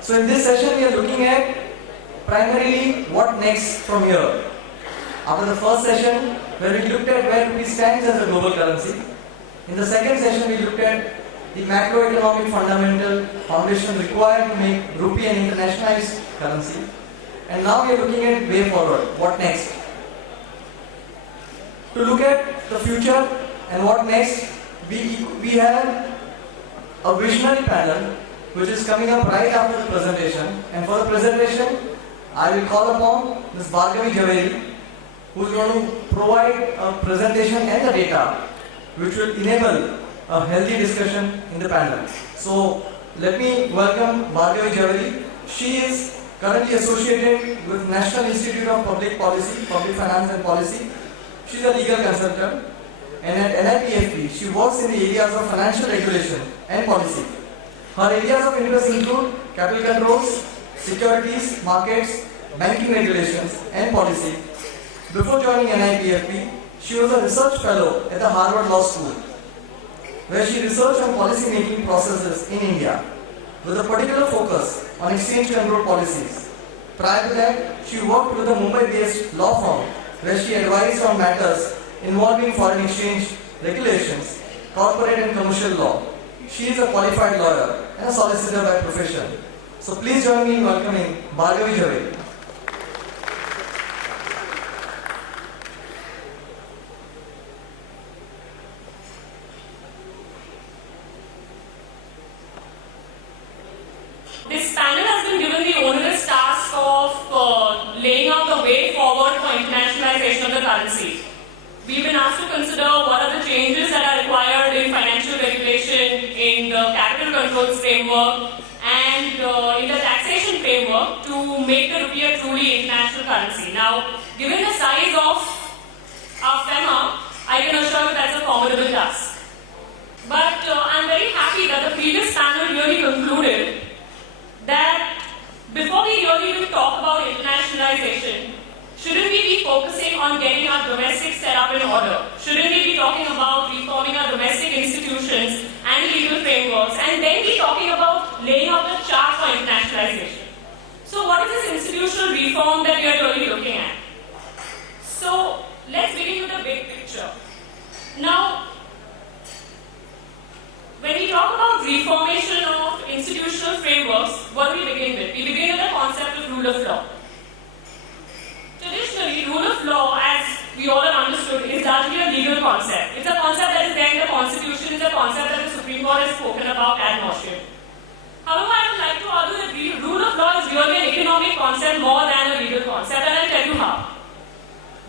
So in this session we are looking at primarily what next from here. After the first session where we looked at where rupee stands as a global currency. In the second session we looked at the macroeconomic fundamental foundation required to make rupee an internationalized currency. And now we are looking at way forward. What next? To look at the future and what next, we have a visionary panel which is coming up right after the presentation. And for the presentation, I will call upon Ms. Bhargavi Jhaveri, who is going to provide a presentation and the data which will enable a healthy discussion in the panel. So let me welcome Bhargavi Jhaveri. She is currently associated with National Institute of Public Policy, Public Finance and Policy. She is a legal consultant, and at NIPFB she works in the areas of financial regulation and policy. Her areas of interest include capital controls, securities, markets, banking regulations and policy. Before joining NIPFB, she was a research fellow at the Harvard Law School, where she researched on policy making processes in India, with a particular focus on exchange control policies. Prior to that, she worked with a Mumbai-based law firm, where she advised on matters involving foreign exchange regulations, corporate and commercial law. She is a qualified lawyer and a solicitor by profession. So please join me in welcoming Bhargavi Jhaveri. This panel has been given the onerous task of laying out the way forward for internationalization of the currency. We've been asked to consider what are the changes that are required in financial regulation, in the capital controls framework, and in the taxation framework to make the rupee a truly international currency. Now, given the size of our FEMA, I can assure you that's a formidable task. But I'm very happy that the previous panel really concluded that before we really do talk about internationalization, shouldn't we be focusing on getting our domestic setup in order? Shouldn't we be talking about reforming our domestic institutions and legal frameworks, and then be talking about laying out the chart for internationalization? So what is this institutional reform that we are really looking at? So let's begin with the big picture. Now, when we talk about reformation of institutional frameworks, what do we begin with? We begin with the concept of rule of law. Traditionally, rule of law, as we all have understood, is largely a legal concept. It's a concept that is there in the Constitution, it's a concept that the Supreme Court has spoken about ad nauseam. However, I would like to argue that rule of law is really an economic concept more than a legal concept, and I'll tell you how.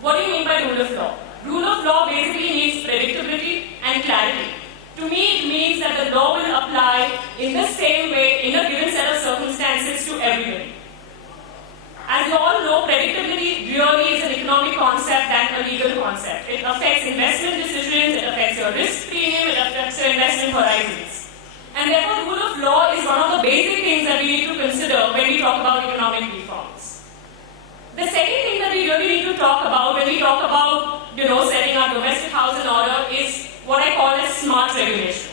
What do you mean by rule of law? Rule of law basically means predictability and clarity. To me, it means that the law will apply in the same way in a given set of circumstances to everybody. As you all know, predictability really is an economic concept than a legal concept. It affects investment decisions, it affects your risk premium, it affects your investment horizons. And therefore, rule of law is one of the basic things that we need to consider when we talk about economic reforms. The second thing that we really need to talk about when we talk about, setting our domestic house in order is what I call as smart regulation.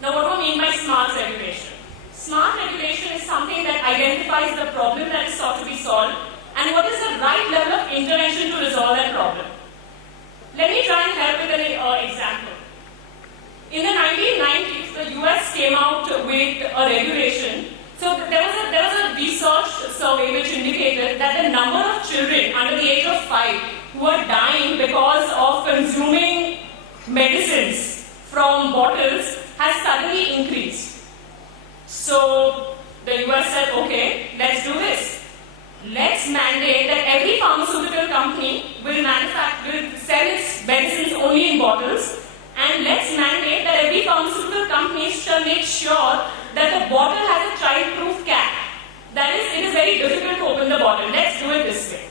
Now, what do I mean by smart regulation? Smart regulation is something that identifies the problem that is sought to be solved and what is the right level of intervention to resolve that problem. Let me try and help with an example. In the 1990s, the US came out with a regulation. So there was a research survey which indicated that the number of children under the age of 5 who are dying because of consuming medicines from bottles has suddenly increased. So the US said, okay, let's do this. Let's mandate that every pharmaceutical company will sell its medicines only in bottles, and let's mandate that every pharmaceutical company shall make sure that the bottle has a child-proof cap. That is, it is very difficult to open the bottle. Let's do it this way.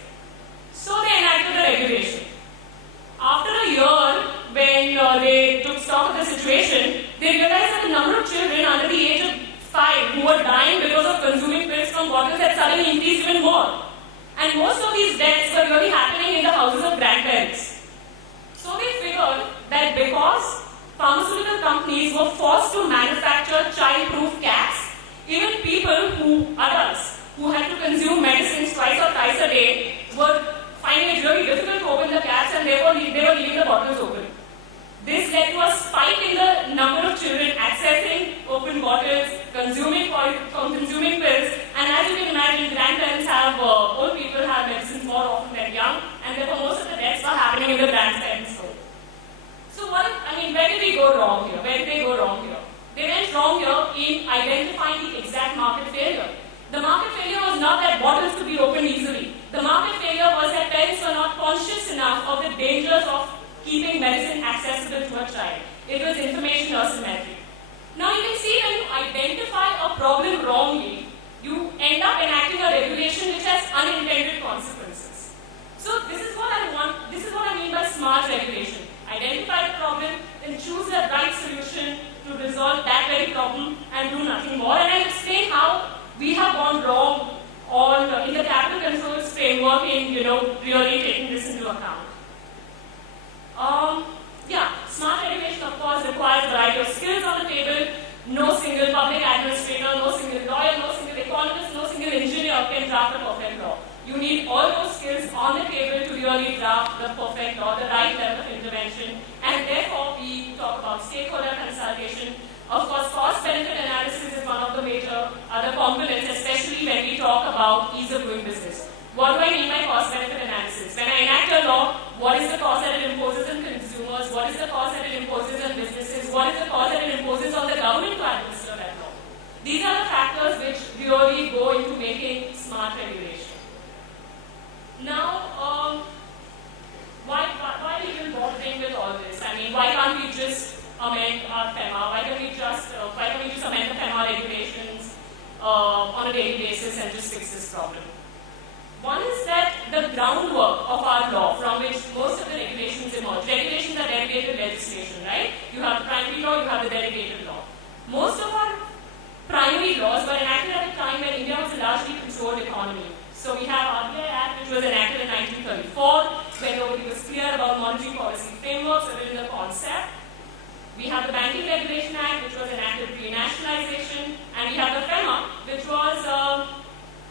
So they enacted the regulation. After a year, when they took stock of the situation, they realized that the number of children under the age of 5 who were dying because of consuming pills from bottles had suddenly increased even more. And most of these deaths were really happening in the houses of grandparents. So they figured that because pharmaceutical companies were forced to manufacture child-proof caps, even people who who had to consume medicines twice or thrice a day were finding it really difficult to open the caps, and therefore they were leaving the bottles open. This led to a spike in the number of children accessing open bottles, consuming pills, and as you can imagine, grandparents have, old people have medicines more often than young, and therefore most of the deaths are happening in the grandparents' home. So where did we go wrong here? Where did they go wrong here? They went wrong here in identifying the exact market failure. The market failure was not that bottles could be opened easily. The market failure was that parents were not conscious enough of the dangers of keeping medicine accessible to a child. It was information asymmetry. Now you can see when you identify a problem wrongly, you end up enacting a regulation which has unintended consequences. So this is what I mean by smart regulation. Identify the problem, then choose the right solution to resolve that very problem and do nothing more. And I'll explain how we have gone wrong in the capital controls framework in really taking this into account. Smart regulation of course requires a variety of skills on the table. No single public administrator, no single lawyer, no single economist, no single engineer can draft a perfect law. You need all those skills on the table to really draft the perfect law, the right level of intervention, and therefore we talk about stakeholder consultation. Of course, cost-benefit analysis is one of the major other components, especially when we talk about ease of doing business. What do I mean by cost-benefit analysis? When I enact a law, what is the cost that it imposes on consumers? What is the cost that it imposes on businesses? What is the cost that it imposes on the government to administer that law? These are the factors which really go into making smart regulation. Now, why even bothering with all this? I mean, why can't we just amend our FEMA? Why can't we just amend the FEMA regulations on a daily basis and just fix this problem? One is that the groundwork of our law from which most of the regulations emerge. Regulations are delegated legislation, right? You have the primary law, you have the delegated law. Most of our primary laws were enacted at a time when India was a largely controlled economy. So we have RBI Act, which was enacted in 1934, where nobody was clear about monetary policy frameworks or even the concept. We have the Banking Regulation Act, which was enacted pre-nationalization, and we have the FEMA, which was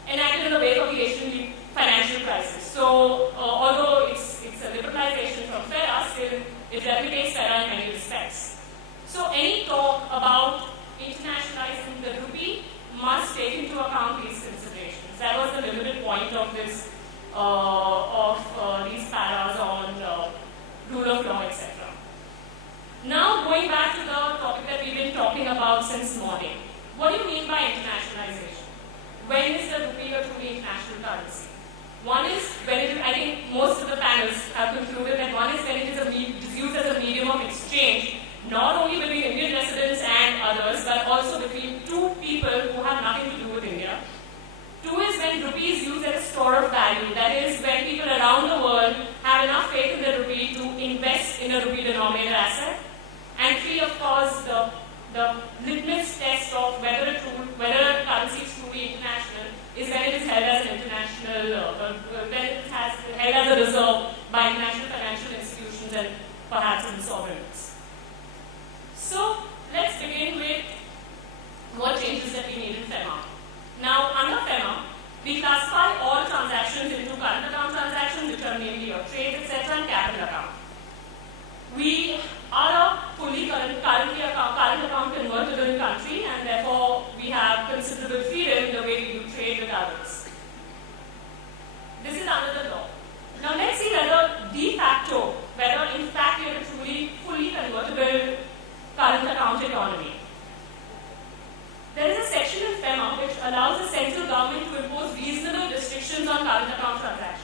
enacted in the wake of the Asian financial crisis. So, although it's a liberalization from FERA, still it replicates FERA in many respects. So, any talk about internationalizing the rupee must take into account these considerations. That was the limited point of this, these paras on rule of law, etc. Now, going back to the topic that we've been talking about since morning. What do you mean by internationalization? When is the rupee a truly international currency? One is when I think most of the panels have concluded that one is when it is used as a medium of exchange, not only between Indian residents and others, but also between two people who have nothing to do with India. Two is when rupee is used as a store of value. That is when people around the world have enough faith in the rupee to invest in a rupee-denominated asset. And three, of course, the litmus test of whether a currency is truly international is when it is held as an international, when it is held as a reserve by international financial institutions and perhaps in sovereigns. So let's begin with what changes that we need in FEMA. Now, under FEMA, we classify all transactions into current account transactions, which are mainly your trade, etc., and capital account. We are a fully current account convertible country, and therefore we have considerable freedom in the way we do trade with others. This is under the law. Now let's see whether de facto, whether in fact we have a truly fully convertible current account economy. There is a section in FEMA which allows the central government to impose reasonable restrictions on current account transactions.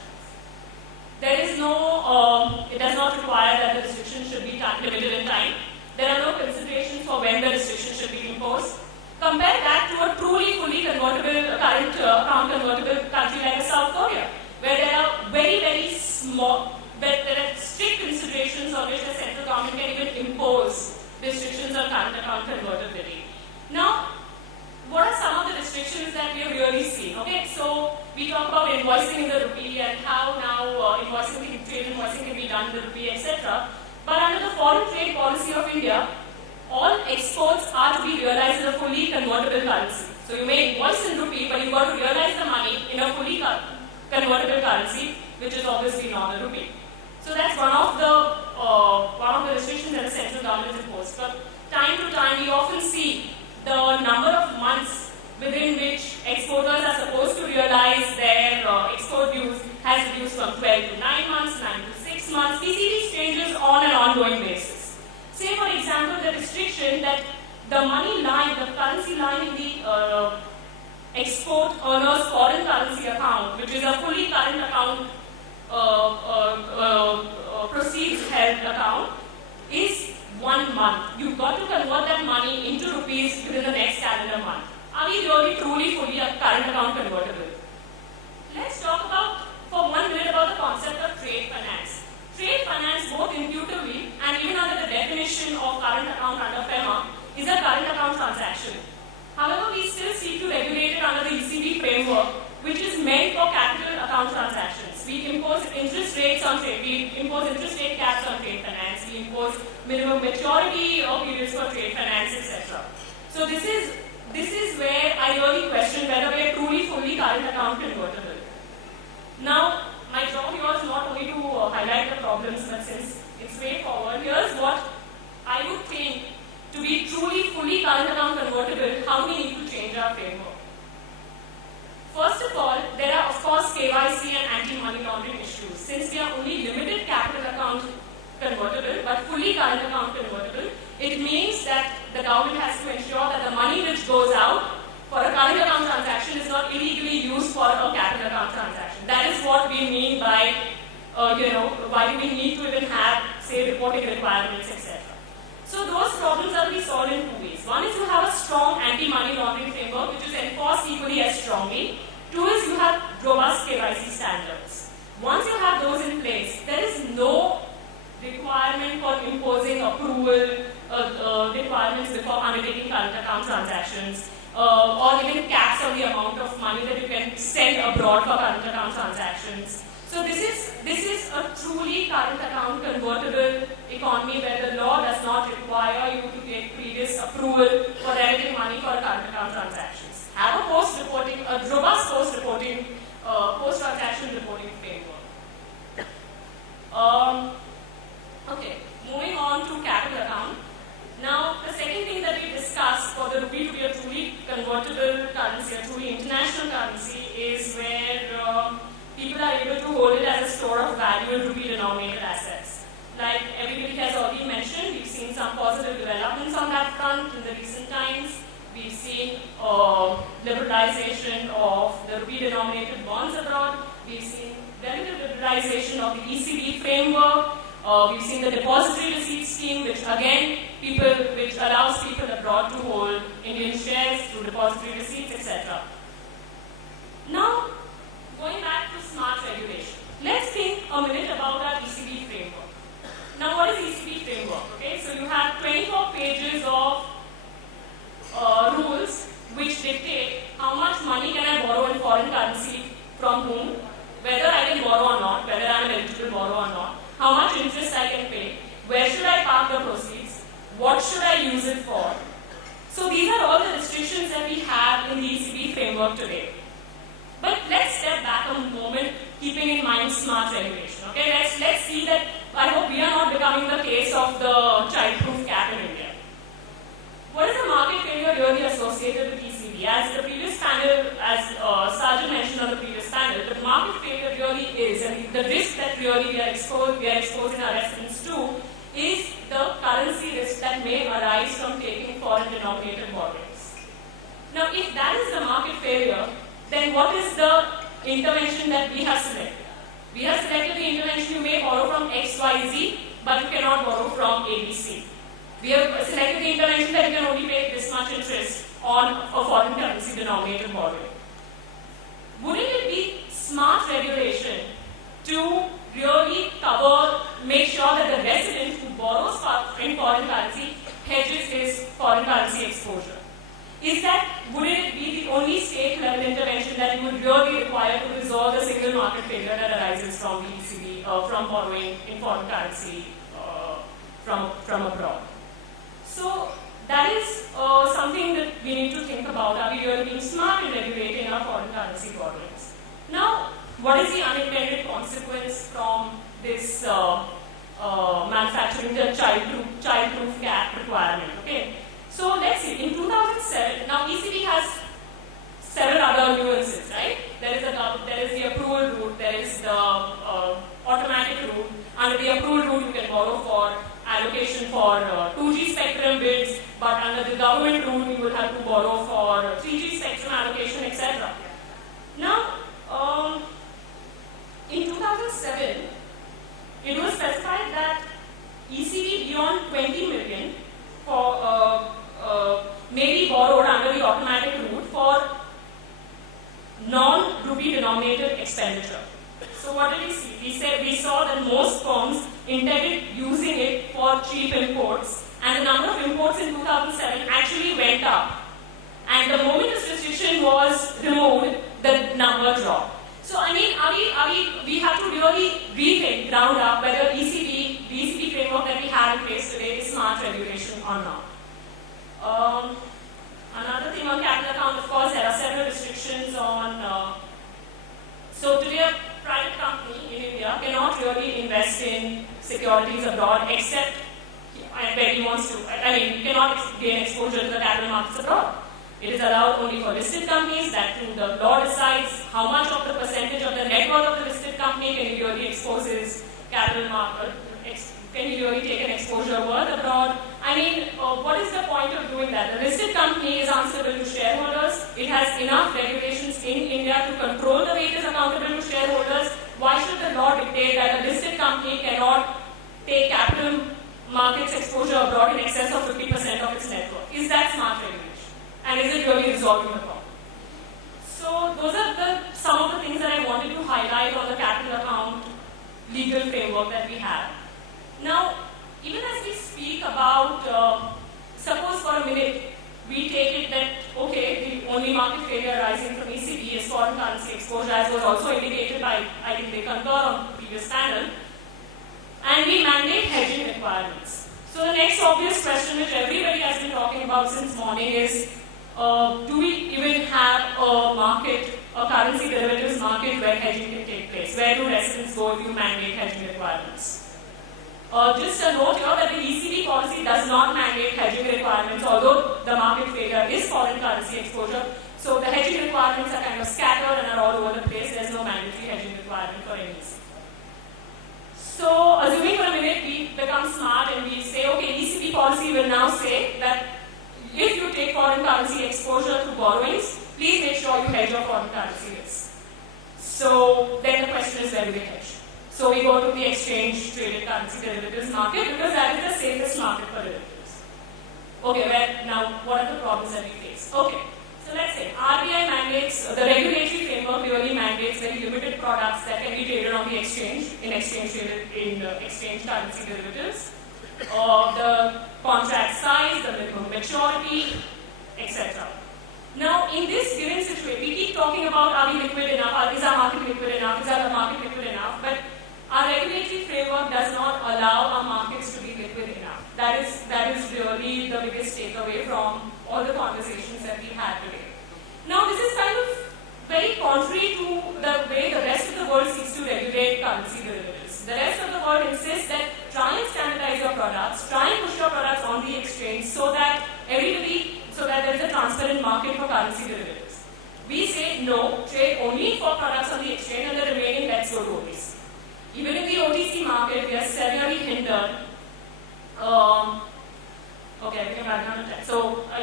There is no, it does not require that the restriction should be limited in time. There are no considerations for when the restriction should be imposed. Compare that to a truly fully convertible, current account convertible country like South Korea, where there are very, very small, where there are strict considerations on which the central government can even impose restrictions on current account convertibility. Now, what are some of the restrictions that we have really seen? Okay, so we talk about invoicing in the rupee and how now trade invoicing can be done in the rupee, etc. But under the foreign trade policy of India, all exports are to be realized as a fully convertible currency. So you may invoice in rupee, but you got to realize the money in a fully convertible currency, which is obviously not a rupee. So that's one of the restrictions that the central government imposed. But time to time, we often see the number of months within which exporters are supposed to realize their export dues has reduced from 12 to 9 months, 9 to 6 months. We see these changes on an ongoing basis. Say, for example, the restriction that the money line, the currency line in the export earner's foreign currency account, which is a fully current account, proceeds held account, is 1 month. You've got to convert that money into rupees within the next calendar month. Are we really truly fully a current account convertible? Let's talk about, for 1 minute, about the concept of trade finance. Trade finance, both intuitively and even under the definition of current account under FEMA, is a current account transaction. However, we still seek to regulate it under the ECB framework, which is meant for capital account transactions. We impose interest rates on trade, we impose interest rate caps on trade finance, we impose minimum maturity periods for trade finance, etc. So this is where I really question whether we are truly fully current account convertible. Now, my job here is not only to highlight the problems, but since it's way forward, here's what I would think to be truly fully current account convertible, how we need to change our framework. First of all, there are of course KYC and anti-money laundering issues. Since we are only limited capital account convertible, but fully current account convertible, it means that the government has to ensure that the money which goes out for a current account transaction is not illegally used for a capital account transaction. That is what we mean by, why do we need to even have, say, reporting requirements, etc. So those problems are to be solved in 2 ways. One is you have a strong anti-money laundering framework, which is enforced equally as strongly. 2 is you have robust KYC standards. Once you have those in place, there is no requirement for imposing approval requirements before undertaking current account transactions, or even caps on the amount of money that you can send abroad for current account transactions. So this is a truly current account convertible economy where the law does not require you to take previous approval for remitting money for current account transactions. Have a robust post-transaction reporting framework. Okay, moving on to capital account. Now, the second thing that we discussed for the rupee to be a truly convertible currency, a truly international currency, is where people are able to hold it as a store of value in rupee-denominated assets. Like everybody has already mentioned, we've seen some positive developments on that front in the recent times. We've seen liberalization of the rupee-denominated bonds abroad. We've seen relative liberalization of the ECB framework. We've seen the depository receipt scheme, which allows people abroad to hold Indian shares through depository receipts, etc. Now, going back to smart regulation, let's think a minute about our ECB framework. Now, what is ECB framework? Okay, so you have 24 pages of rules which dictate how much money can I borrow in foreign currency from whom, whether I can borrow or not, whether I am eligible to borrow or not, how much interest I can pay, where should I park the proceeds, what should I use it for. So these are all the restrictions that we have in the ECB framework today. But let's step back a moment, keeping in mind smart regulation. Okay, let's see that. I hope we are not becoming the case of the child-proof cap in India. What is the market failure really associated with ECB? As the previous panel, as Sajid mentioned on the previous panel, the market failure really is, and the risk that really we are exposing our residents to, is the currency risk that may arise from taking foreign denominated borrowings. Now, if that is the market failure, then what is the intervention that we have selected? We have selected the intervention: you may borrow from XYZ, but you cannot borrow from ABC. We have selected the intervention that you can only pay this much interest on a foreign currency denominated borrowing. Wouldn't it be smart regulation to really make sure that the resident who borrows in foreign currency hedges his foreign currency exposure? Wouldn't it be the only state level intervention that you would really require to resolve the single market failure that arises from the ECB, from borrowing in foreign currency from abroad? So that is something that we need to think about. Are we really being smart in regulating our foreign currency borrowings? Now, what is the unintended consequence from this manufacturing the child-proof cap requirement? Okay. So let's see. In 2007, now ECB has several other nuances, right? There is the approval route, there is the automatic route. Under the approval route, you can borrow for allocation for 2G spectrum bids, but under the government route, you will have to borrow for 3G spectrum allocation, etc. Now, in 2007, it was specified that ECB beyond 20 million may be borrowed under the automatic route for non-rupee denominated expenditure. So what did we see? We saw that most firms intended using it for cheap imports, and the number of imports in 2007 actually went up. And the moment this restriction was removed, the number dropped. So I mean, we have to really rethink ground up whether the ECB framework that we have in place today is smart regulation or not. Another thing on capital account, of course, there are several restrictions on. So today, a private company in India cannot really invest in securities abroad except when he wants to. I mean, cannot gain exposure to the capital markets abroad. It is allowed only for listed companies. That too, the law decides how much of the percentage of the net worth of the listed company can he really expose his capital market. Can he really take an exposure worth abroad? I mean, what is the point of doing that? The listed company is answerable to shareholders. It has enough regulations in India to control the way it is accountable to shareholders. Why should the law dictate that a listed company cannot take capital markets exposure abroad in excess of 50% of its net worth? Is that smart regulation? And is it really resolving the problem? So those are some of the things that I wanted to highlight on the capital account legal framework that we have. Now, even as we speak about, suppose for a minute, we take it that, okay, the only market failure arising from ECB is foreign currency exposure, as was also indicated by, I think they concur on the previous panel, and we mandate hedging requirements. So the next obvious question which everybody has been talking about since morning is, do we even have a market, a currency derivatives market where hedging can take place? Where do residents go if you mandate hedging requirements? Just a note here that the ECB policy does not mandate hedging requirements, although the market failure is foreign currency exposure. So the hedging requirements are kind of scattered and are all over the place. There's no mandatory hedging requirement for any ECB. So assuming for a minute we become smart and we say, okay, ECB policy will now say that if you take foreign currency exposure through borrowings, please make sure you hedge your foreign currency risk. So then the question is, where do we hedge? So we go to the exchange-traded currency derivatives market because that is the safest market for derivatives. Okay, well, now what are the problems that we face? Okay, so let's say RBI mandates, the regulatory framework really mandates very limited products that can be traded on the exchange, in exchange currency derivatives, the contract size, the minimum maturity, etc. Now, in this given situation, we keep talking about are we liquid enough, is our market liquid enough, is our market liquid enough, but our regulatory framework does not allow our markets to be liquid enough. That is really the biggest takeaway from all the conversations that we had today. Now, this is kind of very contrary to the way the rest of the world seeks to regulate currency derivatives. The rest of the world insists that try and standardize your products, try and push your products on the exchange so that there is a transparent market for currency derivatives. We say no, trade only for products on the exchange and the remaining let's go to OTC. Even in the OTC market, we are severely hindered.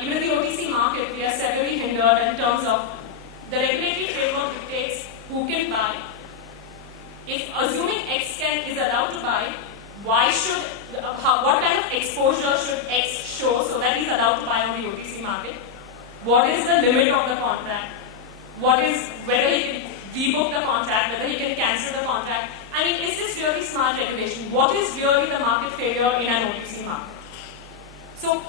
Even in the OTC market, we are severely hindered in terms of the regulatory framework dictates who can buy. If assuming X is allowed to buy, what kind of exposure should X show so that he's allowed to buy on the OTC market? What is the limit of the contract? Whether he can rebook the contract, whether he can cancel the contract? I mean, is this really smart regulation? What is really the market failure in an OTC market? So,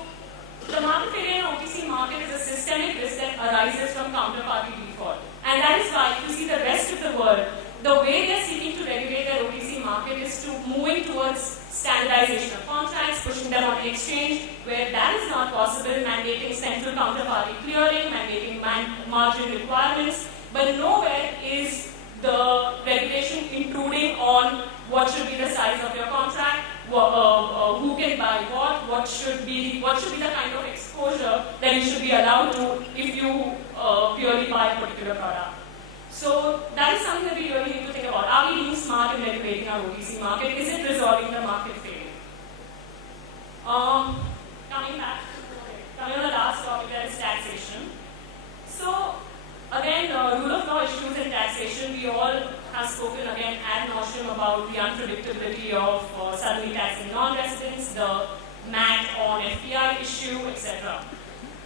the market failure in an OTC market is a systemic risk that arises from counterparty default. And that is why, if you see the rest of the world, the way they are seeking to regulate their OTC market is to moving towards standardization of contracts, pushing them on the exchange, where that is not possible, mandating requirements, but nowhere is the regulation intruding on what should be the size of your contract, who can buy what should be the kind of exposure that you should be allowed to if you purely buy a particular product. So that is something that we really need to think about. Are we being smart in regulating our OTC market? Is it resolving the market failure? Coming on the last topic, that is taxation. So again, rule of law issues in taxation, we all have spoken again ad nauseum about the unpredictability of suddenly taxing non-residents, the MAT on FPI issue, etc.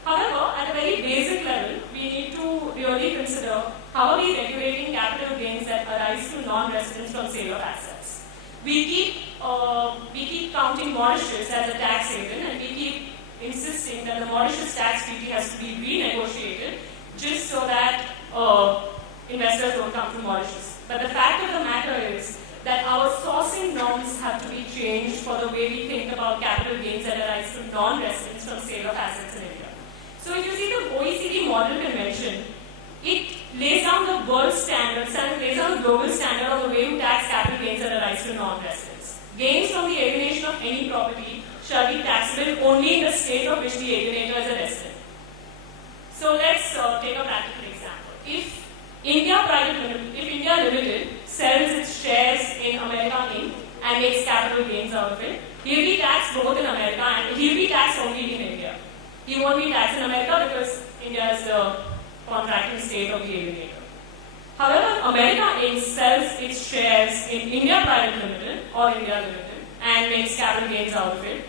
However, at a very basic level, we need to really consider how are we regulating capital gains that arise to non-residents from sale of assets. We keep counting Mauritius as a tax haven, and we keep insisting that the Mauritius tax treaty has to be renegotiated just so that investors don't come to Mauritius. But the fact of the matter is that our sourcing norms have to be changed for the way we think about capital gains that arise to non-residents from sale of assets in India. So if you see the OECD Model Convention, it lays down the world standards and lays down the global standard of the way to tax capital gains that arise to non-residents. Gains from the alienation of any property shall be taxable only in the state of which the alienator is a resident. So let's take a practical example. If India Limited sells its shares in America Inc. and makes capital gains out of it, he'll be taxed both in America and he'll be taxed only in India. He won't be taxed in America because India is the contracting state of the alienator. However, America Inc. sells its shares in India Private Limited or India Limited and makes capital gains out of it.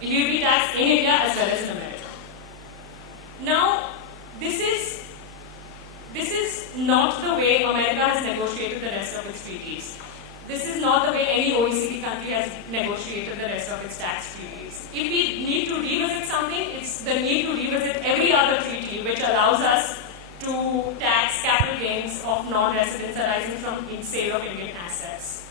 He'll be taxed in India as well as in America. Now, this is not the way America has negotiated the rest of its treaties. This is not the way any OECD country has negotiated the rest of its tax treaties. If we need to revisit something, it's the need to revisit every other treaty which allows us to tax capital gains of non-residents arising from sale of Indian assets.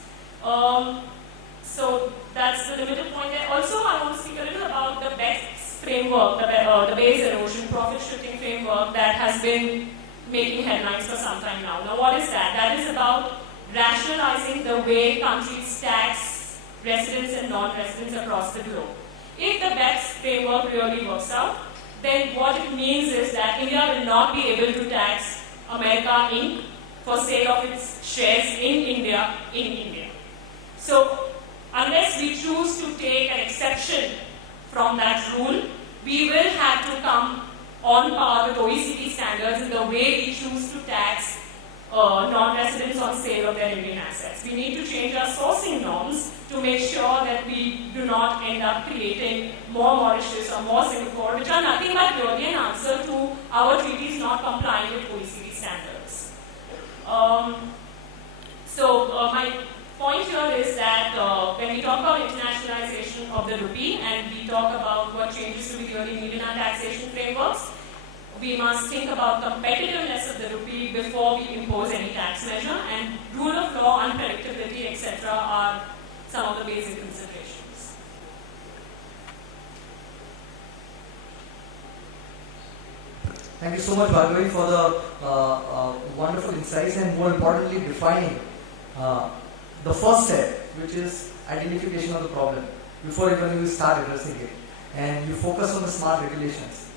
So that's the limited point there. Also, I want to speak a little about the BEPS framework, the base erosion profit shifting framework that has been making headlines for some time now. Now, what is that? That is about rationalizing the way countries tax residents and non-residents across the globe. If the BEPS framework really works out, then what it means is that India will not be able to tax America Inc. for sale of its shares in India. So, unless we choose to take an exception from that rule, we will have to come on par with OECD standards in the way we choose to tax non-residents on sale of their Indian assets. We need to change our sourcing norms to make sure that we do not end up creating more Mauritius or more Singapore, which are nothing but really an answer to our treaties not complying with OECD standards. My point here is that when we talk about internationalization of the rupee and we talk about what changes to be really needed in our taxation frameworks, we must think about competitiveness of the rupee before we impose any tax measure, and rule of law, unpredictability, etc. are some of the basic considerations. Thank you so much, Bhargavi, for the wonderful insights and more importantly defining the first step, which is identification of the problem before even you start addressing it. And you focus on the smart regulations.